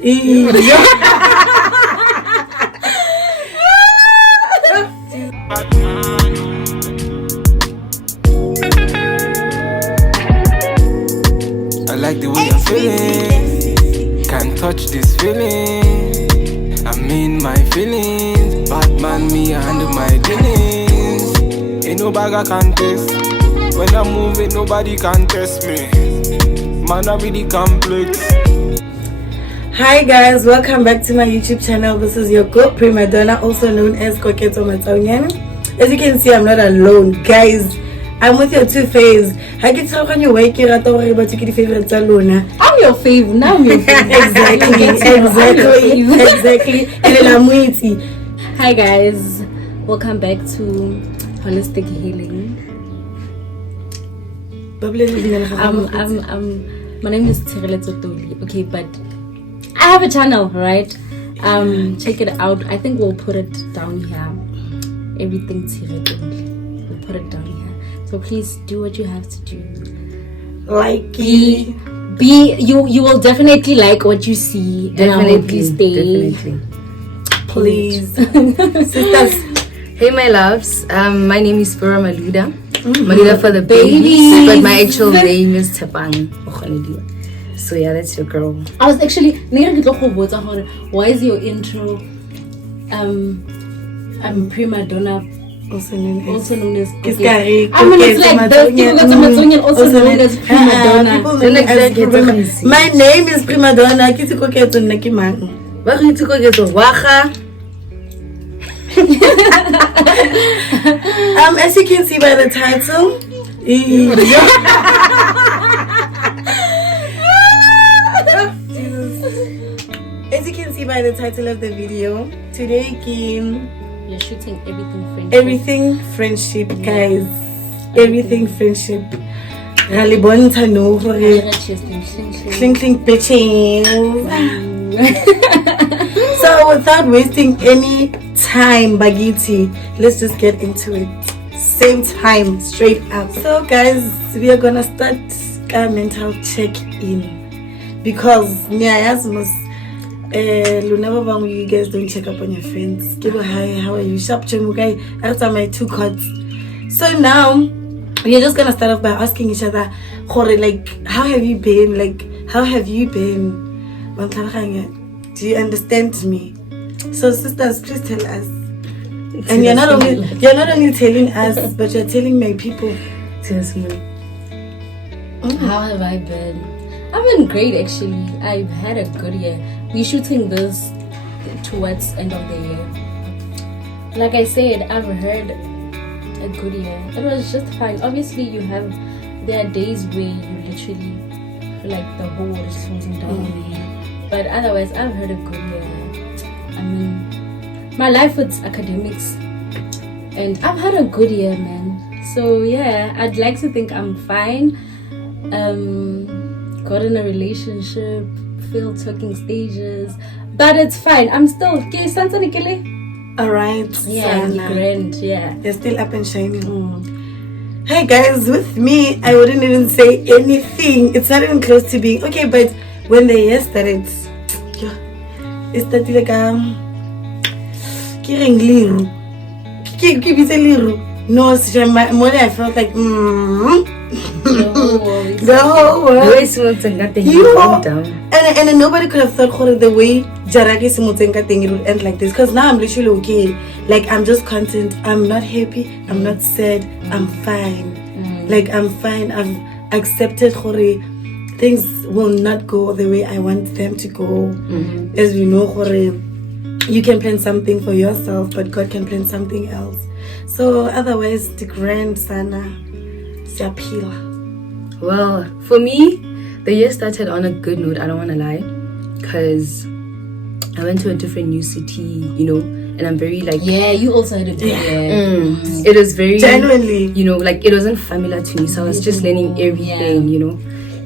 I like the way I'm feeling. Can't touch this feeling. I'm in my feelings. Batman, me, I handle my dealings. Ain't no bag I can taste. When I'm moving, nobody can test me. Man, I really complex. Hi guys, welcome back to my YouTube channel. This is your girl prima donna, also known as Koketo Matonyan. As you can see, I'm not alone, guys. I'm with your two-face. I can talk on your way, Kira, but you can favorite Salona. I'm your fave. Now I'm your fave. Exactly. And then I'm waiting. Hi guys, welcome back to Holistic Healing. My name is Tsireletso Toli. Okay, but I have a channel, right? Check it out. I think we'll put it down here. Everything Tsire Toli. We'll put it down here. So please do what you have to do. Like be you will definitely like what you see. Definitely stay. Please. Sisters. Hey my loves. My name is Spura Maluda. Maluda for the babies. But my actual name is Tepang. So yeah, that's your girl. I was actually why is your intro prima donna also known as okay. I mean it's like the people also known as prima donna. My name is prima donna. Kitikoketo nakimang. Ba re itikoketo waga. As you can see by the title, as you can see by the title of the video, today we're shooting everything friendship, guys. Everything friendship. Ralibonta no cling bitching. So without wasting any time, Bagiti, let's just get into it. Same time, straight up. So guys, we are gonna start a mental check-in because you guys don't check up on your friends. Give a hi, how are you? Sharp chemugai. After my 2 cards. So now we're just gonna start off by asking each other, like, how have you been? Like, how have you been? Do you understand me? So sisters, please tell us. And you're not only telling us, but you're telling my people. How have I been? I've been great actually. I've had a good year. We're shooting this towards end of the year. Like I said, I've had a good year. It was just fine. Obviously there are days where you literally feel like the whole world is closing down on you. But otherwise, I've had a good year. I mean, my life was academics. And I've had a good year, man. So yeah, I'd like to think I'm fine. Got in a relationship, failed talking stages. But it's fine. I'm still alright. Yeah, grand, yeah. You're still up and shining. Hey guys, with me, I wouldn't even say anything. It's not even close to being okay, but when the year started, it started like no, I felt like the whole world. And nobody could have thought the way Jaragi Simutsenka thing it would end like this. Because now I'm literally okay. Like I'm just content. I'm not happy. I'm not sad. I'm fine. Like I'm fine. I've accepted things will not go the way I want them to go. As we know, you can plan something for yourself, but God can plan something else. So otherwise, the grand sana siapila. Well, for me, the year started on a good note. I don't want to lie, because I went to a different new city, and I'm very like... Yeah, you also had a good year. It was very... Genuinely. Like it wasn't familiar to me, so I was just learning everything,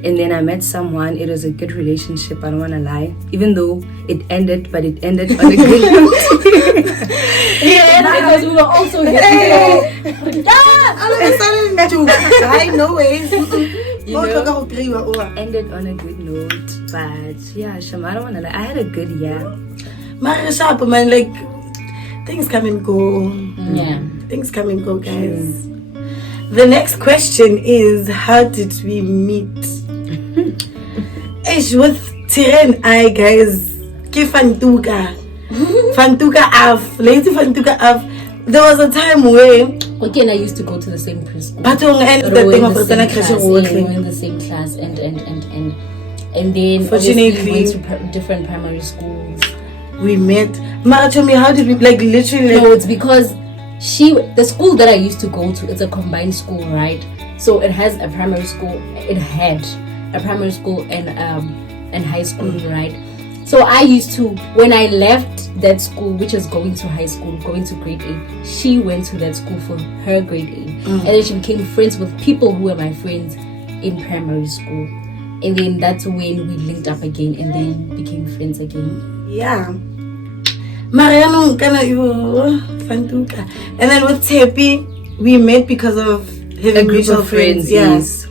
And then I met someone. It was a good relationship, I don't want to lie. Even though it ended, but it ended on a good note. Because we were also all of a sudden, I know ways. You know, ended on a good note. But yeah, Sham, I don't wanna lie. I had a good year. Man, like things come and go. Yeah. Things come and go, guys. The next question is, how did we meet? Ish, with Tiren I, guys. Ki Fantuka. Fantuka Af. Lady Fantuka Af. There was a time where Okay, and I used to go to the same preschool. but and We the were thing in of the same class, the we were in the same class, and then Fortunately, obviously we went to different primary schools. we met. Mara, tell me, how did we, like, literally, like, No, it's because the school that I used to go to, it's a combined school, right? So it has a primary school. It had a primary school and high school, right? So I used to, when I left that school, which is going to high school, going to grade 8, she went to that school for her grade 8. And then she became friends with people who were my friends in primary school. And then that's when we linked up again and then became friends again. yeah. Mariano, Fantuka. And then with Tepi, we met because of having A group mutual of friends, Yeah. yes.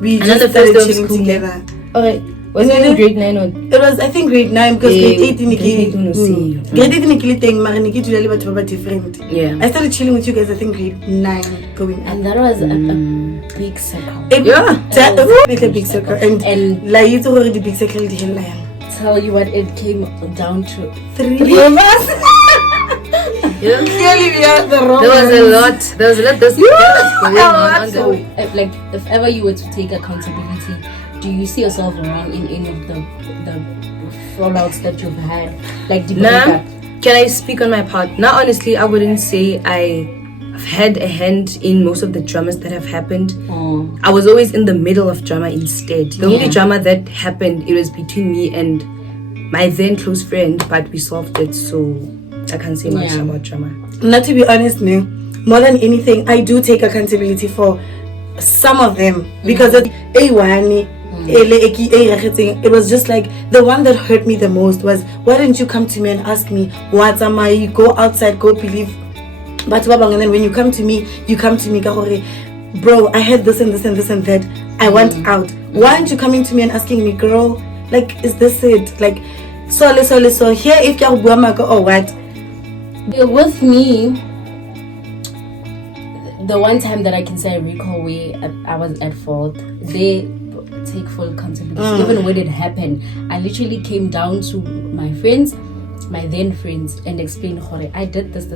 We Another just started first day of chilling school. together. Alright. Was it in grade 9 or It was, I think, grade 9 because Yeah, grade 8 in grade 8 no see. Grade 8 in Nikili thing, Mara Niki Julie but Baba different. Yeah. I started chilling with you guys, I think, grade 9 going up. And that was a big circle. It's a big circle. And And like you told the big circle, the hell tell you what, it came down to 3 of us. Yeah. Clearly, we are the wrong There was a ones. lot. There was a lot that's going on. so like if ever you were to take accountability, do you see yourself around in any of the fallouts that you've had, like the Nah, can I speak on my part? Now, honestly, I wouldn't say I've had a hand in most of the dramas that have happened. I was always in the middle of drama instead. The only drama that happened, it was between me and my then close friend, but we solved it, so I can't say much about drama. Not to be honest, no. More than anything, I do take accountability for some of them because it was just like the one that hurt me the most was, why didn't you come to me and ask me what am I? Go outside, go believe. But and then when you come to me, bro, I had this and this and this and that. I want out. Why aren't you coming to me and asking me, girl? Like, is this it? Like, so here if you're or what? With me, the one time that I can say I recall where I was at fault, they take full accountability. Even when it happened, I literally came down to my friends, my then friends, and explained, I did this.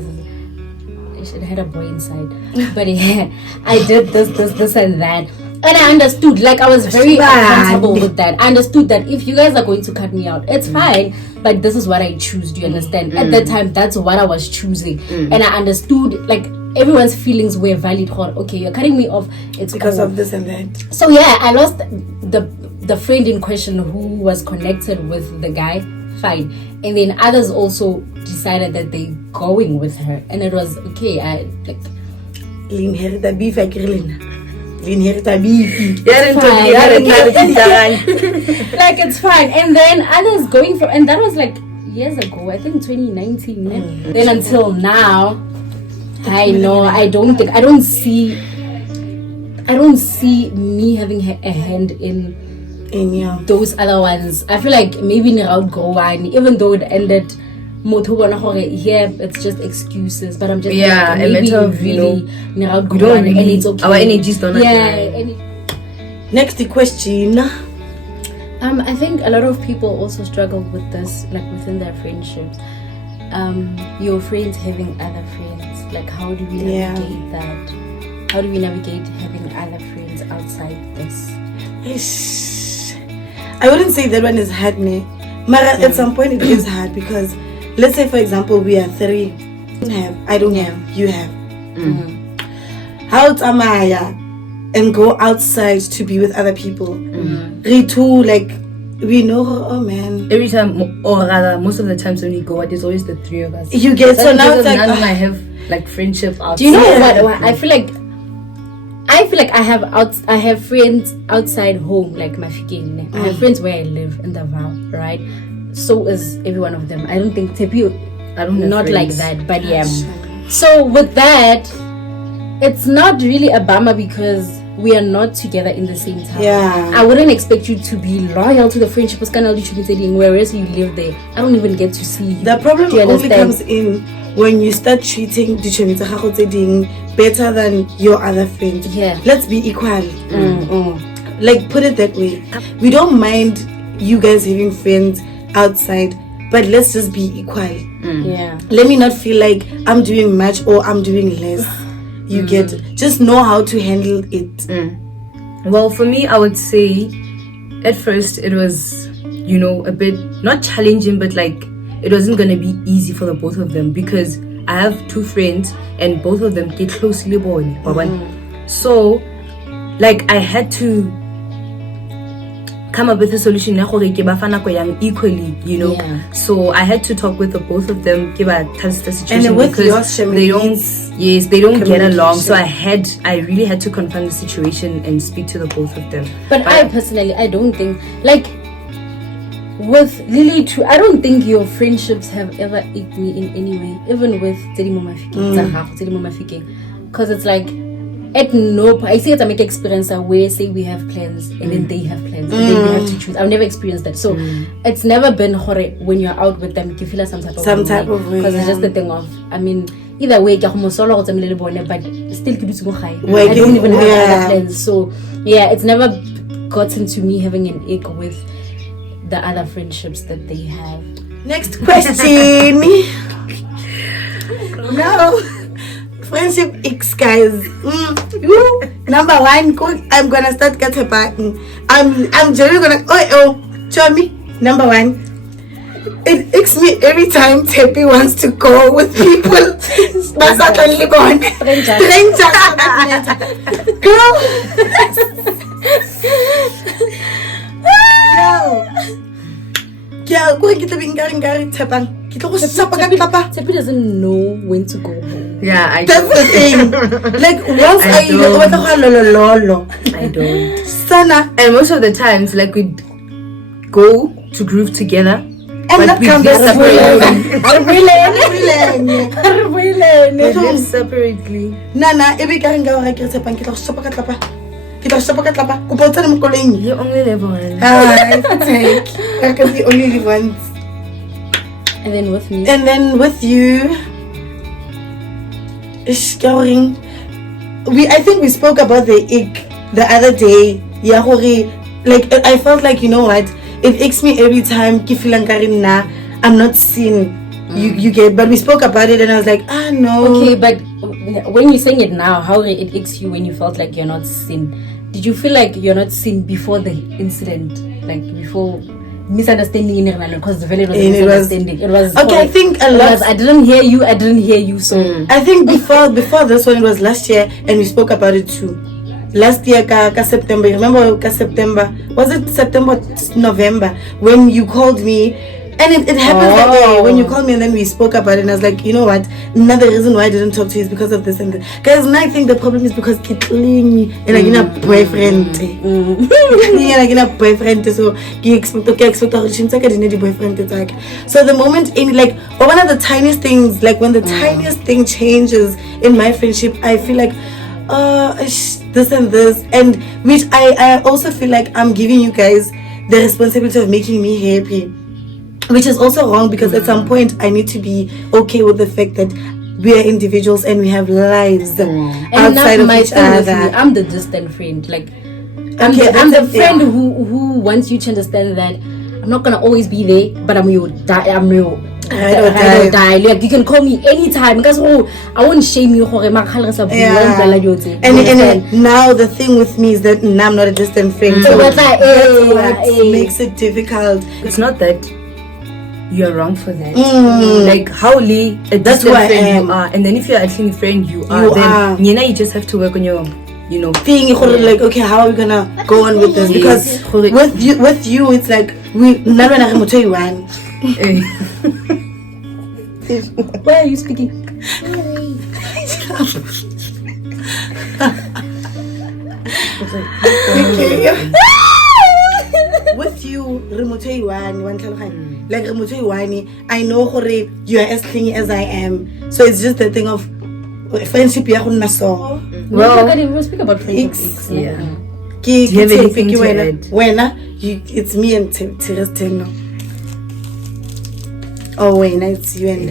It had a boy inside, but yeah, I did this and that. And I understood, like I was very comfortable with that. I understood that if you guys are going to cut me out, it's fine, but this is what I choose. Do you understand? At that time, that's what I was choosing. And I understood, like, everyone's feelings were valid. Okay, you're cutting me off, it's because cool. of this and that. So yeah, I lost the friend in question who was connected with the guy, fine. And then others also decided that they going with her, and it was okay. I like inherit the beef, I inherit the beef. Like it's fine. And then others going for, and that was like years ago, I think 2019. Then until now, I know I don't see me having a hand in those other ones. I feel like maybe Niraud go one, even though it ended. It's just excuses, but I'm just a matter of, really we don't really, and it's okay. Our energies don't Next question. I think a lot of people also struggle with this, like within their friendships. Your friends having other friends, like how do we navigate that? How do we navigate having other friends outside this? I wouldn't say that one is hard, me. Mara, at some point it is hard because, let's say for example, we are 3. I don't have, you have. How am I and go outside to be with other people? Ritu, like, we know her, oh man. Every time, or rather, most of the times when we go out, there's always the 3 of us. You get, so now it's like, none of I have like friendship outside. Do you know what? I feel like I have friends outside home, like my fikine. I have friends where I live in Davao, right? So is every one of them. I don't think Tepi, I don't have not friends. like that, but yeah. So with that, it's not really a bummer because we are not together in the same town. Yeah. I wouldn't expect you to be loyal to the friendship, whereas you live there. I don't even get to see you. The problem Do you only understand? comes in when you start treating the better than your other friends. Yeah. Let's be equal. Like, put it that way. We don't mind you guys having friends outside, but let's just be equal. Yeah. Let me not feel like I'm doing much or I'm doing less. You get, just know how to handle it. Well, for me, I would say at first it was, a bit not challenging, but like it wasn't gonna be easy for the both of them because I have two friends and both of them get closely born. So, like, I had to come up with a solution equally, Yeah. So I had to talk with the both of them, give a test the situation And with your because they don't get along. So I really had to confront the situation and speak to the both of them. But I personally, I don't think, like, with Lily too, I don't think your friendships have ever icked me in any way, even with Teddy Mama Fike. Because it's like, at no point, I say it's a make experience where say we have plans and then they have plans and then they have to choose. I've never experienced that. So it's never been horror when you're out with them, you feel like some type of way. Because it's just the thing of, I mean, either way, but still I don't even have other plans. So yeah, it's never gotten to me having an ick with the other friendships that they have. Next question. No. Friendship Icks, guys. Number one, I'm gonna start getting back. I'm generally gonna. Show me. Number one, it icks me every time Tepi wants to go with people. That's not only gone. Strangers. Girl. Girl, go get the garing Tepang. Tepi doesn't know when to go home. Yeah, I That's the thing. Like, once I don't. Sana. And most of the times, like, we'd go to groove together, And but we come live separately. separately. We live separately. Nana, every garing go I get Tepang, kita stop ka tlapa. Kupotsa mo koleng. You only live one. I take. I can be only live once. And then with me. And then with you, I think we spoke about the ick the other day. Like, I felt like, you know what, it icks me every time I'm not seen. You get, but we spoke about it and I was like, no. Okay, but when you're saying it now, how it icks you when you felt like you're not seen? Did you feel like you're not seen before the incident, like before misunderstanding in Iran? Because the value was misunderstanding. It was okay. I think a lot. I didn't hear you. So I think before this one, it was last year, and we spoke about it too. Last year, ka September. Remember, September, was it September, November, when you called me? And it happened that day when you called me and then we spoke about it and I was like, you know what, another reason why I didn't talk to you is because of this and that. Guys, now I think the problem is because killing me and I get a boyfriend. I get a boyfriend, so you expect boyfriend. So the moment in, like, or one of the tiniest things, like when the tiniest thing changes in my friendship, I feel like this and this, and which I also feel like I'm giving you guys the responsibility of making me happy. Which is also wrong because at some point I need to be okay with the fact that we are individuals and we have lives outside of each other. I'm the distant friend. Like, I'm the friend who wants you to understand that I'm not gonna always be there, but I'm real. I don't die. Like, you can call me anytime because I won't shame you. And now the thing with me is that I'm not a distant friend. So that's what makes it difficult. It's not that you're wrong for that. Like, how a distant friend you are, and then if you're a clean friend you are, then you just have to work on your, thing. Like, okay, how are we gonna go on with this? Because with you, it's like why are you speaking? Okay. With you, like I know you are as clingy as I am. So it's just the thing of friendship ya go nna so. Well, we'll speak about friendship. Icks. Yeah. Do you have anything to add? It's me and Tira's Tenno. Oh, when it's you and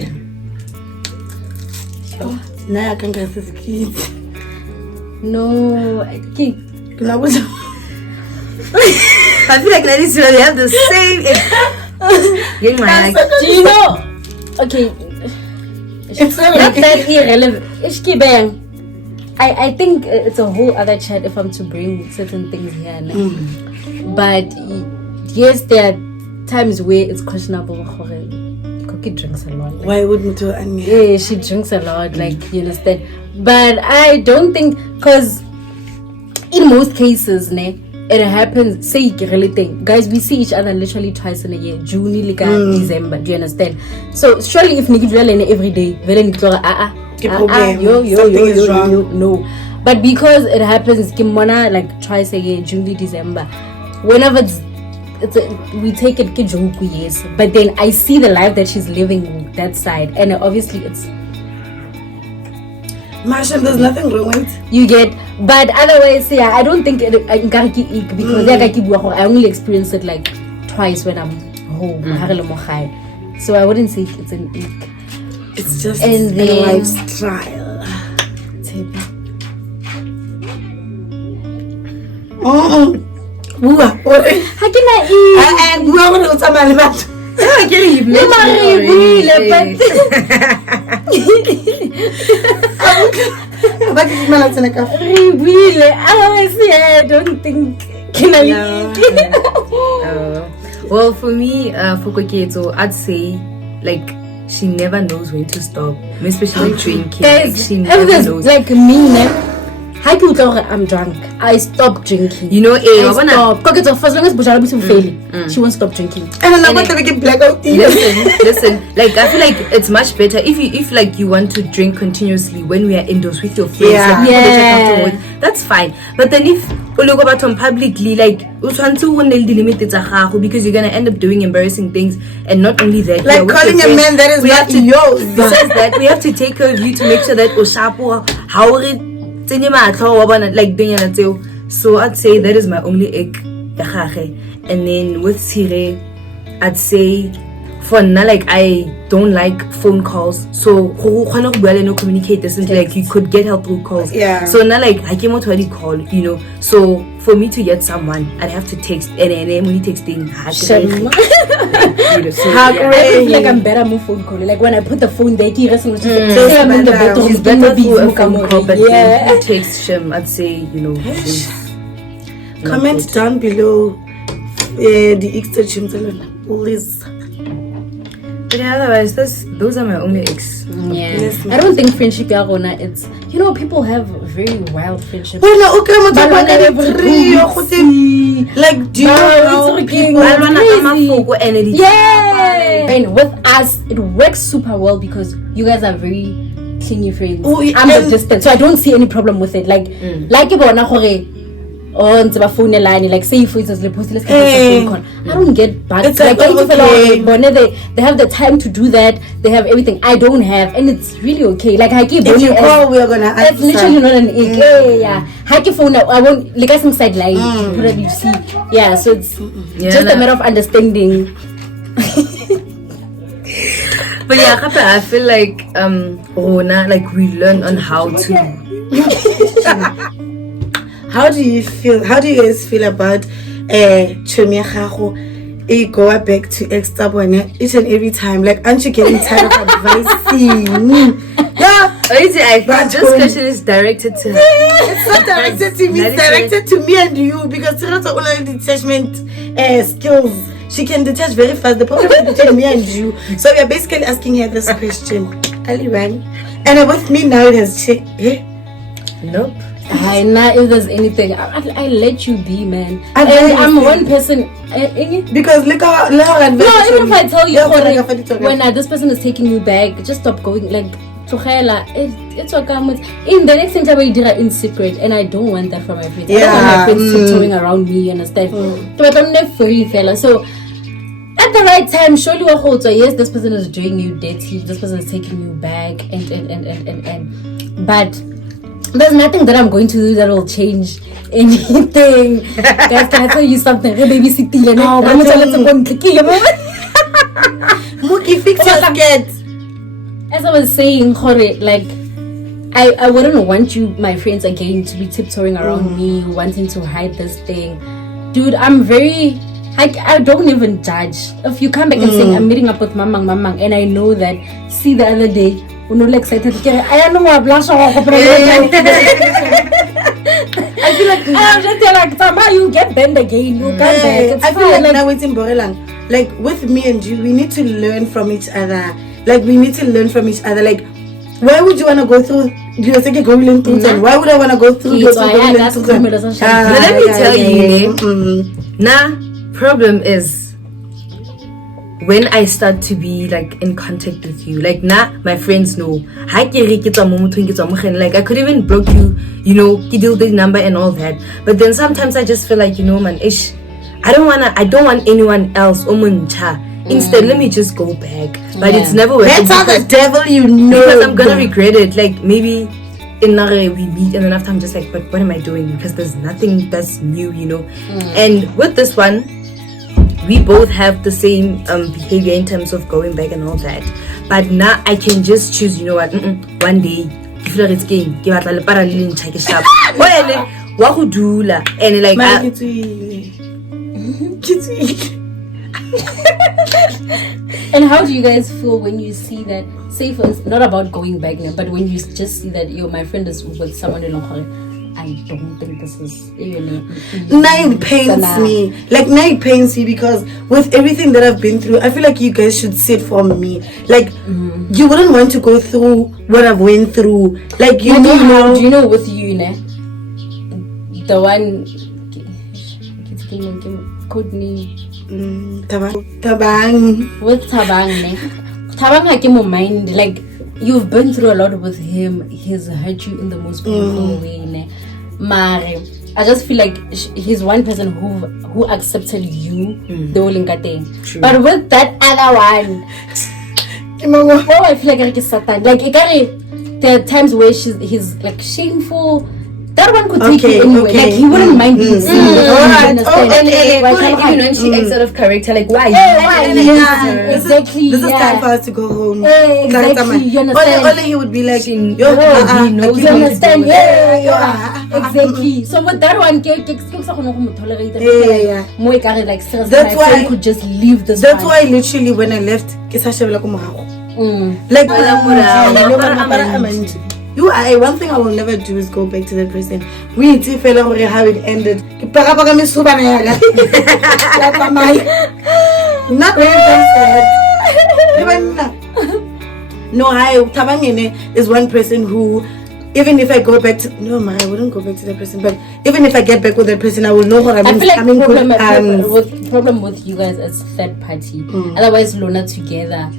oh, now I can get this kids. No, I think. I was. I feel like that is they have the same. Getting my Do you know? Okay. It's not that irrelevant. I think it's a whole other chat if I'm to bring certain things here. But yes, there are times where it's questionable. Cookie drinks a lot. Why wouldn't you? Yeah, she drinks a lot, like, you understand. But I don't think, because in most cases, it happens, say, relating. Guys, we see each other literally twice in a year, June, December, do you understand? So, surely if Nikki dwell in every day, Something is wrong. No. But because it happens, Kimona, like twice a year, June, December, whenever we take it, yes. But then I see the life that she's living that side, and obviously it's. Marshall, there's nothing wrong with. You get, but otherwise, yeah, I don't think because I only experienced it like twice when I'm home. So I wouldn't say it's an ick. It's just and a then, lifestyle. Oh, how can I don't think can I well, for me, for Kokieto, I'd say like she never knows when to stop, especially drinking. Like, she never knows. Like me, I'm drunk. I stop drinking. You know, I stop. For as long as Bujara she won't stop drinking. And I'm not gonna get blackout. Listen. Like I feel like it's much better if like you want to drink continuously when we are indoors with your friends. Yeah. Like, yeah. That's fine. But then if you look about them publicly, like because you're gonna end up doing embarrassing things, and not only that, like calling a man that is not yours. Besides that, we have to take care of you to make sure that like doing it. So I'd say that is my only ick. And then with Sire, I'd say for now, like I don't like phone calls. So no communicate this into like you could get help through calls. Yeah. So now like I came out to call, you know. So for me to get someone, I'd have to text and I'm only texting. I feel like I'm better move phone call. Like when I put the phone there, I'm in the bedroom. She's better through a phone call, but yeah. Text Shem, I'd say, you know. Comment down below the extra chimsalona, please. But yeah, otherwise, those are my only icks. Yeah. Yes, I don't think friendship it's, you know, people have very wild friendships. Like, do you know people? Yeah. And with us, it works super well because you guys are very clingy friends. I'm a distance, so I don't see any problem with it. Like phone line, like say for instance, let's phone call. I don't get bad. It's like they have the time to do that. They have everything I don't have, and it's really okay. Like I keep if you call, we're gonna answer. It's literally not an ick. Yeah. I keep phone. I won't like us inside line. You see. Yeah. So it's just a matter of understanding. But yeah, I feel like Rona, like we learn on how to. How do you guys feel about Chumia Khago? Go back to extra each and every time. Like, aren't you getting tired of advising? Yeah, I think this question is directed to her. It's not directed to me, it's directed to me and you because Tira's only detachment skills. She can detach very fast. The problem is between me and you. So you're basically asking her this question. Aliwan. And with me now it has changed. Nope. Now if there's anything, I let you be, man. I'm one person. Because look how no, even if I tell you when this person is taking you back, just stop going. Like it's okay. In the next thing I do in secret, and I don't want that for my friends. I don't want my friends tiptoeing around me and stuff. But I'm not free, fella. So at the right time, surely yes, this person is doing you dirty. This person is taking you back, and but there's nothing that I'm going to do that will change anything. Guys, can I tell you something? Hey, baby, sit still. Mookie, fix your skirt. As I was saying, like, I wouldn't want you, my friends, again, to be tiptoeing around me, wanting to hide this thing. Dude, I'm very... I don't even judge. If you come back and say, I'm meeting up with Mamang, and I know that, see the other day, I don't know I feel like I'm just like somehow you get bent again. You come back. I feel like now it's in Borelang. Like with me and you, we need to learn from each other. Like why would you want to go through? Why would I want to go through those? Let me tell you, problem is when I start to be like in contact with you, like my friends know. Like I could even block you, kill the number and all that. But then sometimes I just feel like, man, I don't want anyone else. Instead, let me just go back. But it's never worth it. That's how the devil because I'm gonna regret it. Like maybe in Nare we meet and then after I'm just like, but what am I doing? Because there's nothing that's new, And with this one, we both have the same behavior in terms of going back and all that. But now I can just choose, one day, if it's game, give out a parallel check it up. And like And how do you guys feel when you see that, say for instance, not about going back, but when you just see that my friend is with someone in Lokore, I don't think this is now it pains me. Like now it pains me because with everything that I've been through, I feel like you guys should sit for me. Like you wouldn't want to go through what I've went through. Like do you know with you, the one code name Tabang. With Tabang, Tabang like in my mind, like you've been through a lot with him. He's hurt you in the most beautiful way, Mare. I just feel like he's one person who accepted you, the Olinkate. But with that other one, I feel like it's Satan. Like there are times where he's like shameful. That one could take you anywhere. Like he wouldn't mind being seen. And even when she acts out of character, like why? Exactly. This is time for us to go home. Exactly. You understand? Only he would be like, you understand? Exactly. So with that one, that's why I could just leave this. That's why literally when I left, like one thing I will never do is go back to that person. We need to feel how it ended. Not really sad. No, Tabangene is one person who, even if I go back to I wouldn't go back to that person. But even if I get back with that person, I will know what I feel like problem with you guys is third party. Otherwise, Lona together.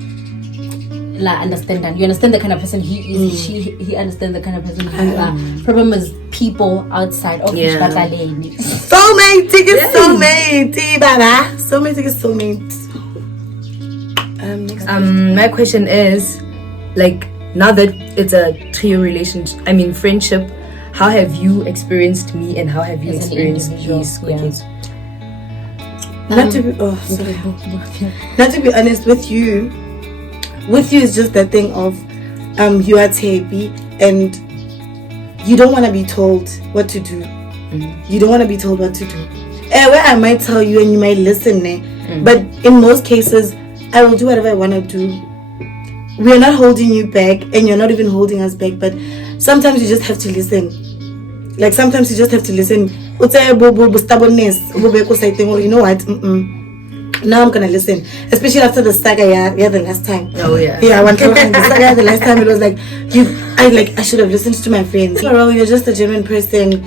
Understand that you understand the kind of person he is. He understands the kind of person you are. Problem is people outside of soulmate, soulmate. My question is, like, now that it's a trio relationship, friendship, how have you experienced me and how have you experienced these quickies? Not to be honest with you. With you is just that thing of you are happy and you don't want to be told what to do. You don't want to be told what to do. Where I might tell you and you might listen, but in most cases I will do whatever I want to do. We are not holding you back and you're not even holding us back, but sometimes you just have to listen. Like sometimes you just have to listen. Stubbornness, you know what? Now I'm gonna listen, especially after the saga the last time. Oh yeah. Yeah, the saga the last time, it was like I should have listened to my friends. Overall, you're just a genuine person. You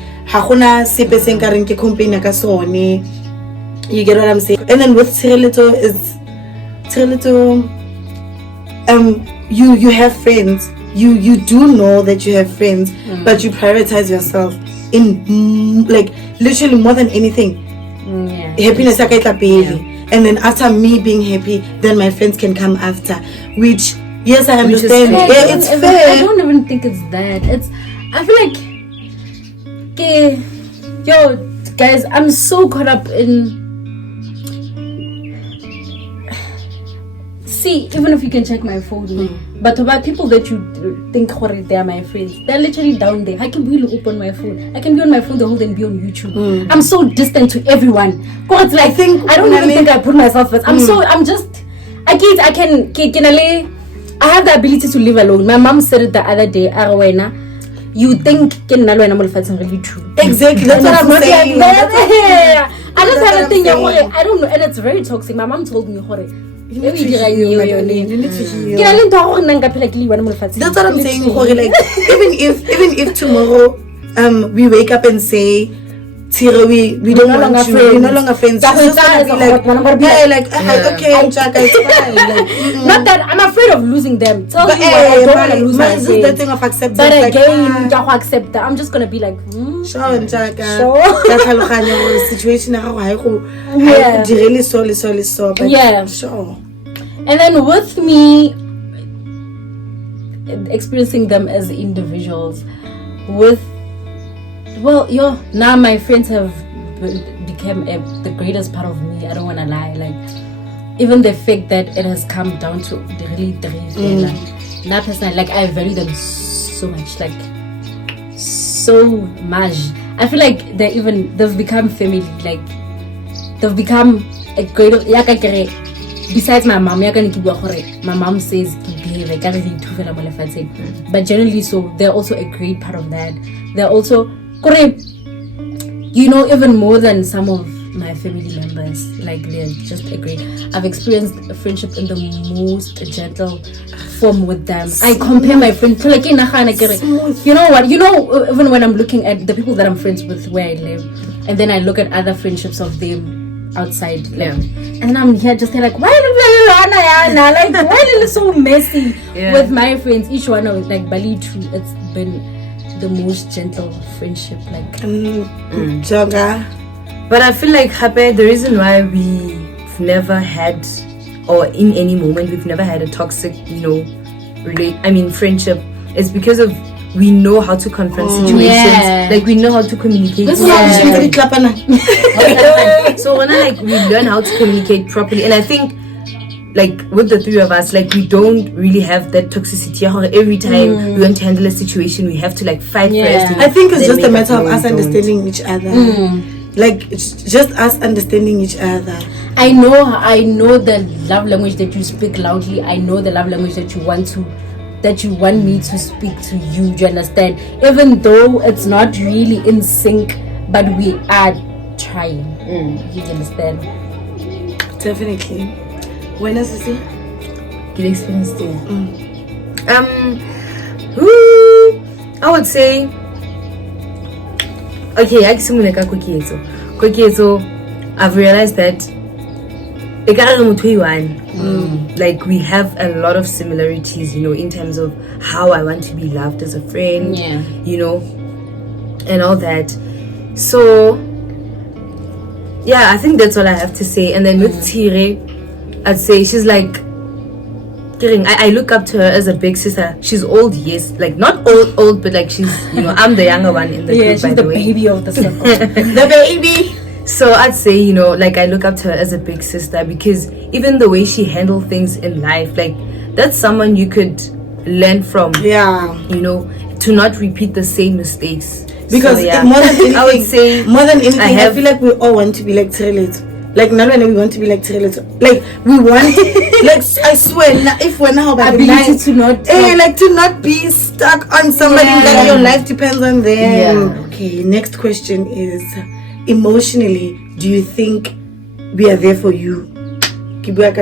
get what I'm saying? And then with Tirelito, you have friends. You do know that you have friends, but you prioritize yourself in like literally more than anything. Happiness and then after me being happy, then my friends can come after, which Yes, I Which is understand. fair. Yeah, it's fair. I don't even think it's that. I feel like, okay, yo, guys, I'm so caught up in. See, even if you can check my phone, but about people that you think they are my friends, they're literally down there. I can really open my phone. I can be on my phone the whole day and be on YouTube. I'm so distant to everyone. God, like, I don't even think I put myself first. I have the ability to live alone. My mom said it the other day, Arwena, you think really true. Exactly, that's what I'm saying. I just have a thing, I don't know, and it's very toxic. My mom told me, You need to heal. That's what I'm saying. Like, even if tomorrow we wake up and say, Tira, we don't want you, we're no longer friends. She's just gonna be like, okay, Chaka, it's fine. Like, not that I'm afraid of losing them. Tell me I don't want to lose my friends. friends. The thing of acceptance. But like, again, accept that. I'm just gonna be like, sure, Chaka. Sure. Situation really so. Yeah. Sure. And then with me experiencing them as individuals, now my friends have become the greatest part of me. I don't want to lie. Like, even the fact that it has come down to really that person, like, I value them so much, like so much. I feel like they've become family. Like, they've become a great. Besides my mom, my mom says but generally, so they're also a great part of that. They're also, even more than some of my family members. Like, they're just a great. I've experienced a friendship in the most gentle form with them. I compare my friends to like, you know what? Even when I'm looking at the people that I'm friends with where I live, and then I look at other friendships of them outside, like, and I'm here just like, why is it so messy with my friends? Each one of like Bali too. It's been the most gentle friendship, like. But I feel like the reason why we've never had, or in any moment we've never had a toxic, friendship, is because of we know how to confront situations. Like, we know how to communicate. So when we learn how to communicate properly, and I think, like, with the three of us, like, we don't really have that toxicity. Every time we want to handle a situation, we have to like fight first. I think it's just a matter of us understanding each other. Like, it's just us understanding each other. I know the love language that you speak loudly. I know the love language that you want me to speak to you. Do you understand? Even though it's not really in sync, but we are trying. You understand? Definitely. When is this? Good experience too. I would say, okay, I've realized that like, we have a lot of similarities, in terms of how I want to be loved as a friend, and all that. So yeah, I think that's all I have to say. And then with Tire, I'd say she's like, I look up to her as a big sister. She's old, yes, like not old, but like she's, I'm the younger one in the group. She's the baby of the circle. The baby. So I'd say, like, I look up to her as a big sister, because even the way she handles things in life, like, that's someone you could learn from. Yeah. To not repeat the same mistakes. Because more than anything, I would say, I feel like we all want to be like Trillet. Like, not only we want to be like Trillet. Like, we want, like, I swear, if we're now about ability to not, like, to not be stuck on somebody that your life depends on them. Yeah. Okay, next question is, emotionally, do you think we are there for you? Like,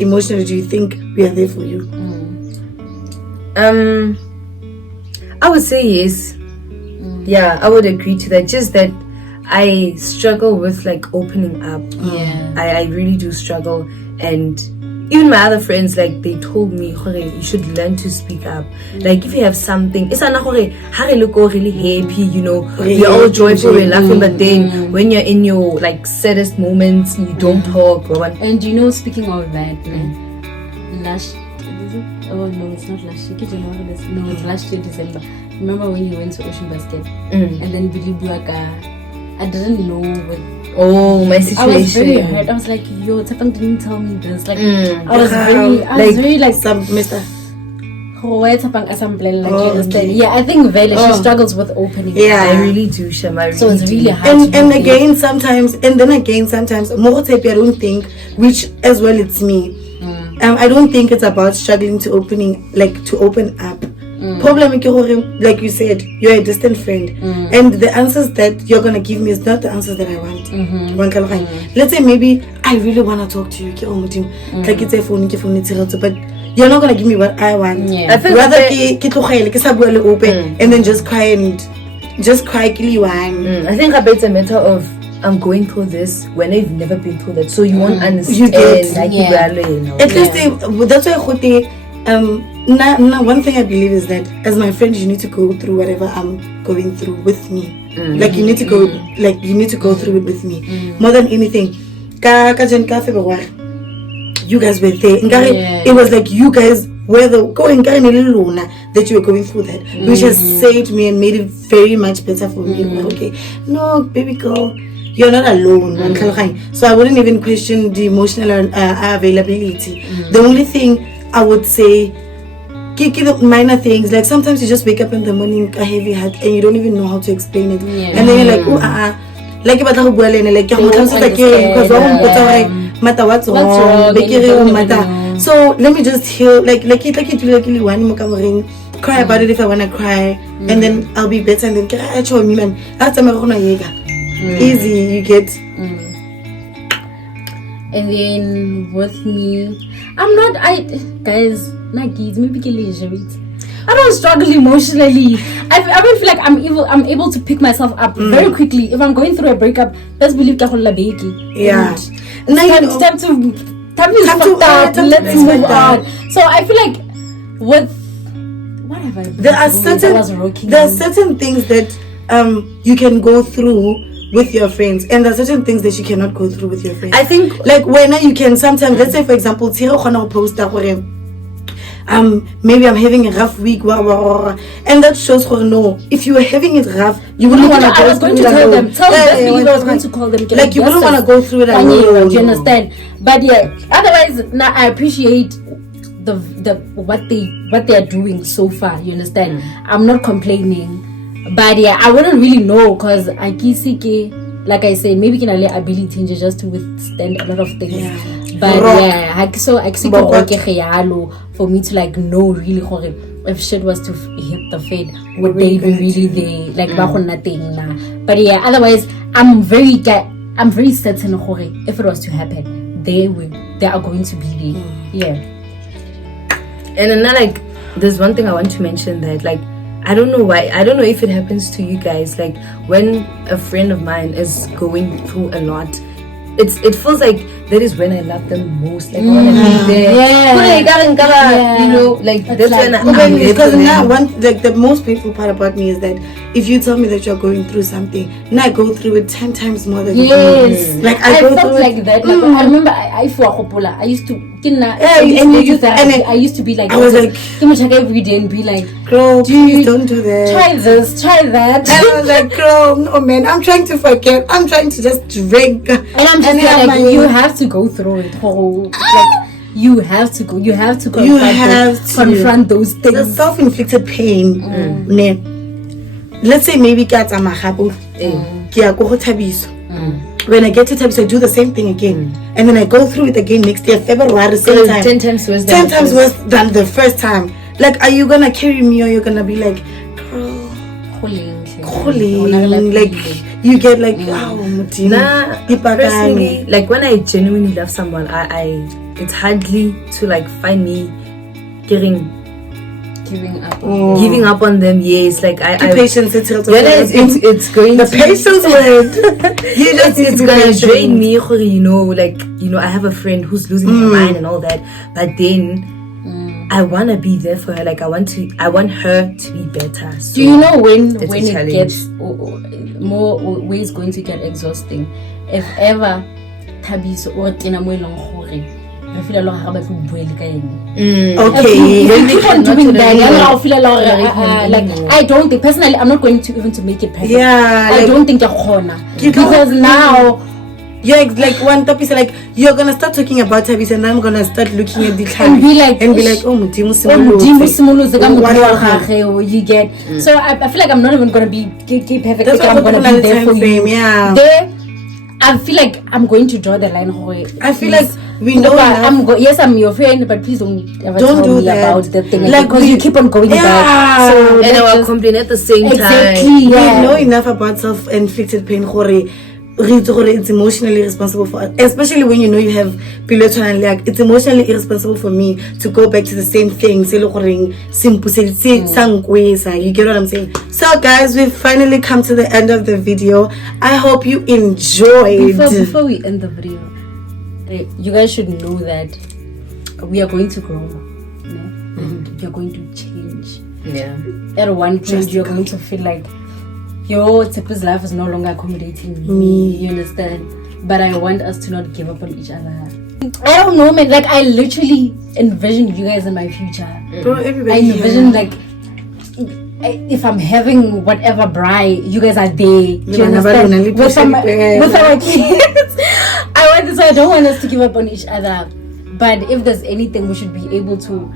emotionally, do you think we are there for you? I would say yes. Yeah, I would agree to that. Just that I struggle with like opening up. Yeah, I really do struggle. And even my other friends, like, they told me, you should learn to speak up. Like, if you have something, it's not really happy, we're all joyful, we're laughing, but then when you're in your like saddest moments, you don't talk. And speaking of that, Oh no, it's not last year. No, it's last year December. Remember when you went to Ocean Basket and then Billy Buaka? I didn't know what. Oh, my situation. I was very hurt. I was like, yo, Tapang didn't tell me this. Like, I was very like some Mr. Like, you understand? Yeah, I think Vela, she struggles with opening. Yeah, I really do, Shama. So it's really hard. And again, sometimes, more type I don't think, which as well it's me. I don't think it's about struggling to open up. Problem, like you said, you're a distant friend, and the answers that you're gonna give me is not the answers that I want. Let's say maybe I really wanna talk to you, like it's a phone, but you're not gonna give me what I want. Yeah. I feel rather open and then just cry I think it's a matter of I'm going through this when I've never been through that, so you won't understand. You get, At least that's why one thing I believe is that as my friend, you need to go through whatever I'm going through with me. Like you need to go through it with me more than anything. You guys were there. It was like you guys were that you were going through that, which has saved me and made it very much better for me. Okay, no, baby girl, you're not alone. So I wouldn't even question the emotional availability. The only thing I would say, minor things, like sometimes you just wake up in the morning a heavy heart and you don't even know how to explain it, and then you're like, like because what's wrong? So let me just heal, cry about it if I wanna cry, and then I'll be better, and then easy, you get. And then with me, guys, I don't struggle emotionally. I don't feel like I'm able to pick myself up very quickly. If I'm going through a breakup, let's believe Yeah. Time to fucked up. Let's move on. So I feel like with what have I been there are certain things that you can go through with your friends, and there are certain things that you cannot go through with your friends. I think like when you can sometimes, let's say for example, maybe I'm having a rough week, and that shows no. If you were having it rough, you wouldn't want to go through it alone. I was going to call them. Like you wouldn't want to go through it alone. Do you understand? But yeah, otherwise, now I appreciate the what they are doing so far. You understand? I'm not complaining, but yeah, I wouldn't really know because I like I say, maybe can allow ability just to withstand a lot of things. Yeah. But yeah, I for me to like know really if shit was to hit the fan, would they be really there? Like nothing now. But yeah, otherwise I'm very certain if it was to happen, they are going to be there. Yeah. And then like there's one thing I want to mention that like I don't know if it happens to you guys, like when a friend of mine is going through a lot, it feels like that is when I love them most. Like I want to be there. You know, like that's when I'm because now the most painful part about me is that if you tell me that you're going through something, now I go through it 10 times more than you. Like I go felt through like that. Like, I remember I used to I used to be like, I was like every day and be like, girl, please don't do that. Try this, try that. And I was like, girl, no man, I'm trying to forget. I'm trying to just drink. And I'm just like, you have to go through it. Like you have to confront those things. It's a self-inflicted pain. Let's say maybe cats are mahabu. When I get to Tabiso, I do the same thing again, and then I go through it again next year, February, same time. 10 times worse. 10 times worse than the first time. Like, are you gonna carry me, or you're gonna be like, girl, like you get like, personally, like when I genuinely love someone, I it's hardly to like find me giving up on them. Yes, like I patience. It's going the to patience word. It's gonna drain me. I have a friend who's losing her mind and all that, but then I wanna be there for her. Like I want her to be better. So do you know when it gets more ways going to get exhausting? If ever Tabiso or Tinamo I feel a lot of Okay. If you keep on doing that, Yeah. I feel a lot like I don't think personally I'm not going to even to make it perfect. Yeah, I like- don't think you're corner You don't- because now Yeah, like one topic is like you're gonna start talking about habits, and I'm gonna start looking at the time and be like, oh, Mudimu Simolotse ka What motho wa happened? gagwe, you get. So I feel like I'm not even gonna be perfect. That's Like, why I'm gonna another be there for time frame, you. yeah. There, I feel like I'm going to draw the line. I feel like we know enough. Yes, I'm your friend, but please don't ever Don't tell do me that. about the thing Like because we- you keep on going Yeah. back. So And let's our just- complaint at the same exactly. time. Yeah. We know enough about self-inflicted pain. It's emotionally responsible for us, especially when you know you have pilots and like it's emotionally irresponsible for me to go back to the same thing. You get what I'm saying? So guys, we've finally come to the end of the video. I hope you enjoyed. Before we end the video, you guys should know that we are going to grow, you know? And we are going to change. Yeah. At one point, you're going to feel like your Tsepe's life is no longer accommodating me. You understand? But I want us to not give up on each other. I don't know, man. Like I literally envision you guys in my future. Bro, I everybody envision like if I'm having whatever bride, you guys are there. Do you understand? With our kids. I want this. I don't want us to give up on each other. But if there's anything, we should be able to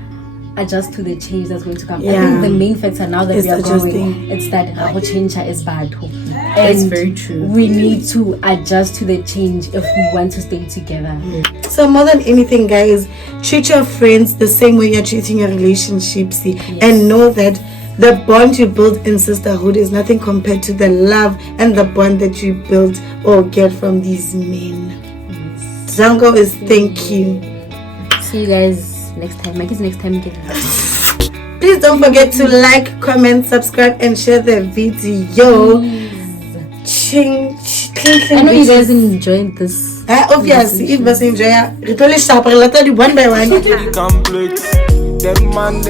adjust to the change that's going to come. I think the main factor now that It's we are adjusting. growing, it's that our change is bad. That's very true. We need to adjust to the change if we want to stay together. So more than anything, guys, treat your friends the same way you're treating your relationships, and know that the bond you build in sisterhood is nothing compared to the love and the bond that you build or get from these men. Zango is thank you. See you guys next time. My kids next time again. Please don't forget to like, comment, subscribe, and share the video. Ching, I know you guys enjoyed this. Obviously, if you enjoy it, one by one. Complete. Them man.